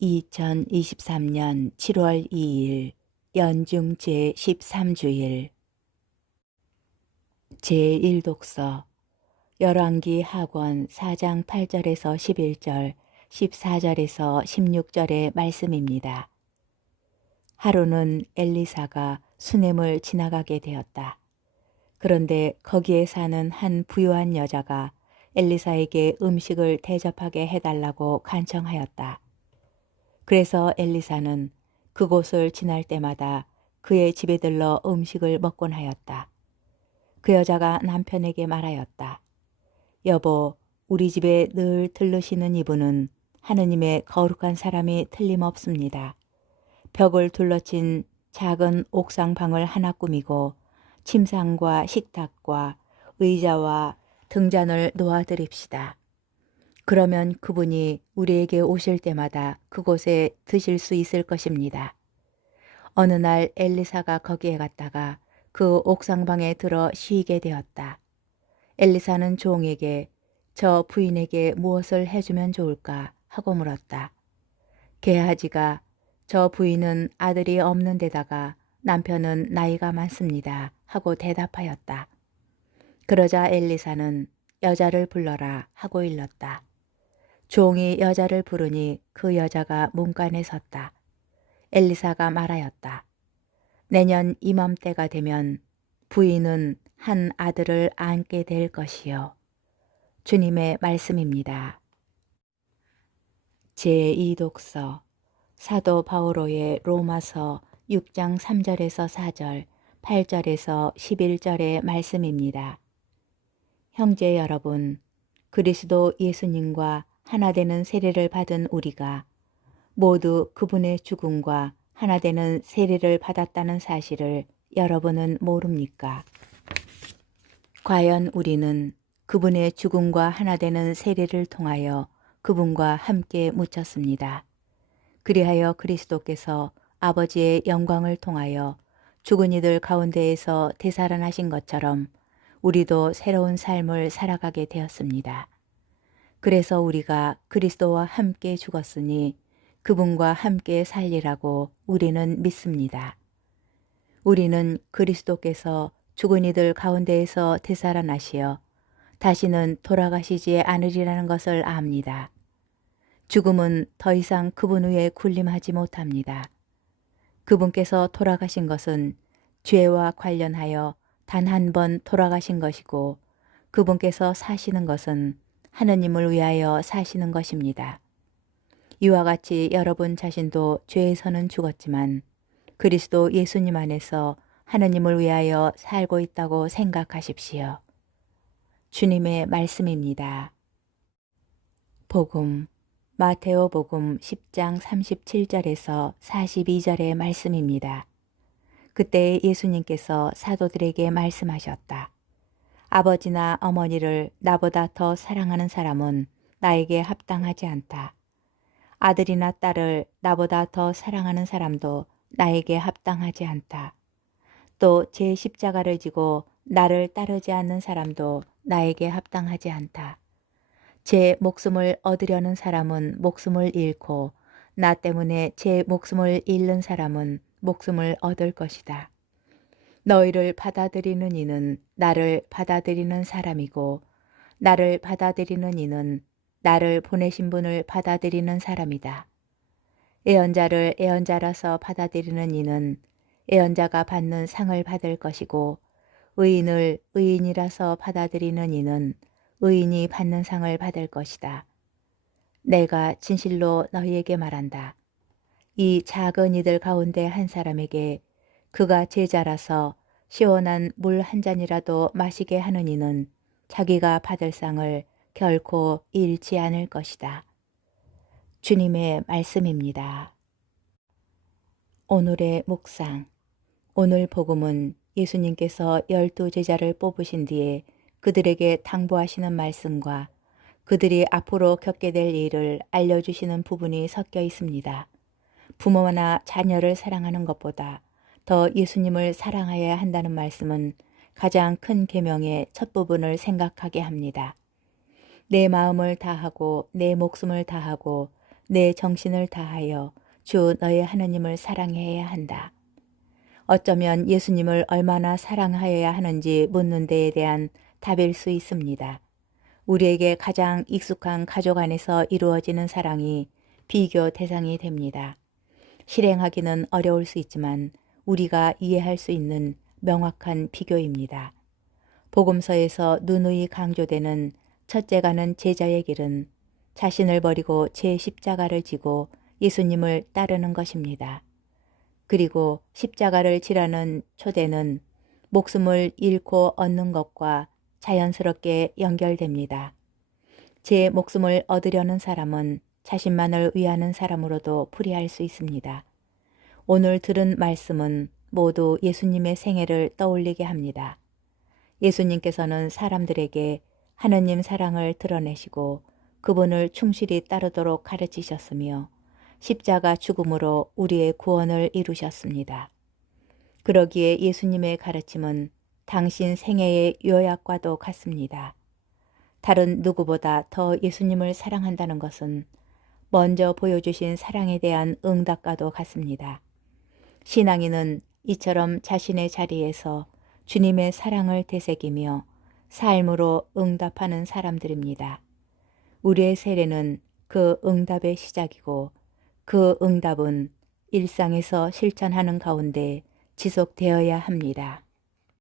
2023년 7월 2일 연중 제13주일 제1독서 열왕기 하권 4장 8절에서 11절, 14절에서 16절의 말씀입니다. 하루는 엘리사가 수넴을 지나가게 되었다. 그런데 거기에 사는 한 부유한 여자가 엘리사에게 음식을 대접하게 해달라고 간청하였다. 그래서 엘리사는 그곳을 지날 때마다 그의 집에 들러 음식을 먹곤 하였다. 그 여자가 남편에게 말하였다. 여보, 우리 집에 늘 들르시는 이분은 하느님의 거룩한 사람이 틀림없습니다. 벽을 둘러친 작은 옥상 방을 하나 꾸미고 침상과 식탁과 의자와 등잔을 놓아드립시다. 그러면 그분이 우리에게 오실 때마다 그곳에 드실 수 있을 것입니다. 어느 날 엘리사가 거기에 갔다가 그 옥상방에 들어 쉬게 되었다. 엘리사는 종에게 저 부인에게 무엇을 해주면 좋을까 하고 물었다. 게하지가 저 부인은 아들이 없는 데다가 남편은 나이가 많습니다 하고 대답하였다. 그러자 엘리사는 여자를 불러라 하고 일렀다. 종이 여자를 부르니 그 여자가 문간에 섰다. 엘리사가 말하였다. 내년 이맘때가 되면 부인은 한 아들을 안게 될 것이요. 주님의 말씀입니다. 제2독서 사도 바오로의 로마서 6장 3절에서 4절, 8절에서 11절의 말씀입니다. 형제 여러분, 그리스도 예수님과 하나 되는 세례를 받은 우리가 모두 그분의 죽음과 하나 되는 세례를 받았다는 사실을 여러분은 모릅니까? 과연 우리는 그분의 죽음과 하나 되는 세례를 통하여 그분과 함께 묻혔습니다. 그리하여 그리스도께서 아버지의 영광을 통하여 죽은 이들 가운데에서 되살아나신 것처럼 우리도 새로운 삶을 살아가게 되었습니다. 그래서 우리가 그리스도와 함께 죽었으니 그분과 함께 살리라고 우리는 믿습니다. 우리는 그리스도께서 죽은 이들 가운데에서 되살아나시어 다시는 돌아가시지 않으리라는 것을 압니다. 죽음은 더 이상 그분 위에 군림하지 못합니다. 그분께서 돌아가신 것은 죄와 관련하여 단 한 번 돌아가신 것이고 그분께서 사시는 것은 하느님을 위하여 사시는 것입니다. 이와 같이 여러분 자신도 죄에서는 죽었지만 그리스도 예수님 안에서 하느님을 위하여 살고 있다고 생각하십시오. 주님의 말씀입니다. 복음 마테오 복음 10장 37절에서 42절의 말씀입니다. 그때 예수님께서 사도들에게 말씀하셨다. 아버지나 어머니를 나보다 더 사랑하는 사람은 나에게 합당하지 않다. 아들이나 딸을 나보다 더 사랑하는 사람도 나에게 합당하지 않다. 또 제 십자가를 지고 나를 따르지 않는 사람도 나에게 합당하지 않다. 제 목숨을 얻으려는 사람은 목숨을 잃고 나 때문에 제 목숨을 잃는 사람은 목숨을 얻을 것이다. 너희를 받아들이는 이는 나를 받아들이는 사람이고 나를 받아들이는 이는 나를 보내신 분을 받아들이는 사람이다. 애언자를 애언자라서 받아들이는 이는 애언자가 받는 상을 받을 것이고 의인을 의인이라서 받아들이는 이는 의인이 받는 상을 받을 것이다. 내가 진실로 너희에게 말한다. 이 작은 이들 가운데 한 사람에게 그가 제자라서 시원한 물 한 잔이라도 마시게 하는 이는 자기가 받을 상을 결코 잃지 않을 것이다. 주님의 말씀입니다. 오늘의 묵상. 오늘 복음은 예수님께서 12 제자를 뽑으신 뒤에 그들에게 당부하시는 말씀과 그들이 앞으로 겪게 될 일을 알려주시는 부분이 섞여 있습니다. 부모나 자녀를 사랑하는 것보다 더 예수님을 사랑하여야 한다는 말씀은 가장 큰 계명의 첫 부분을 생각하게 합니다. 내 마음을 다하고 내 목숨을 다하고 내 정신을 다하여 주 너의 하나님을 사랑해야 한다. 어쩌면 예수님을 얼마나 사랑하여야 하는지 묻는 데에 대한 답일 수 있습니다. 우리에게 가장 익숙한 가족 안에서 이루어지는 사랑이 비교 대상이 됩니다. 실행하기는 어려울 수 있지만 우리가 이해할 수 있는 명확한 비교입니다. 복음서에서 누누이 강조되는 첫째 가는 제자의 길은 자신을 버리고 제 십자가를 지고 예수님을 따르는 것입니다. 그리고 십자가를 지라는 초대는 목숨을 잃고 얻는 것과 자연스럽게 연결됩니다. 제 목숨을 얻으려는 사람은 자신만을 위하는 사람으로도 풀이할 수 있습니다. 오늘 들은 말씀은 모두 예수님의 생애를 떠올리게 합니다. 예수님께서는 사람들에게 하느님 사랑을 드러내시고 그분을 충실히 따르도록 가르치셨으며 십자가 죽음으로 우리의 구원을 이루셨습니다. 그러기에 예수님의 가르침은 당신 생애의 요약과도 같습니다. 다른 누구보다 더 예수님을 사랑한다는 것은 먼저 보여주신 사랑에 대한 응답과도 같습니다. 신앙인은 이처럼 자신의 자리에서 주님의 사랑을 되새기며 삶으로 응답하는 사람들입니다. 우리의 세례는 그 응답의 시작이고 그 응답은 일상에서 실천하는 가운데 지속되어야 합니다.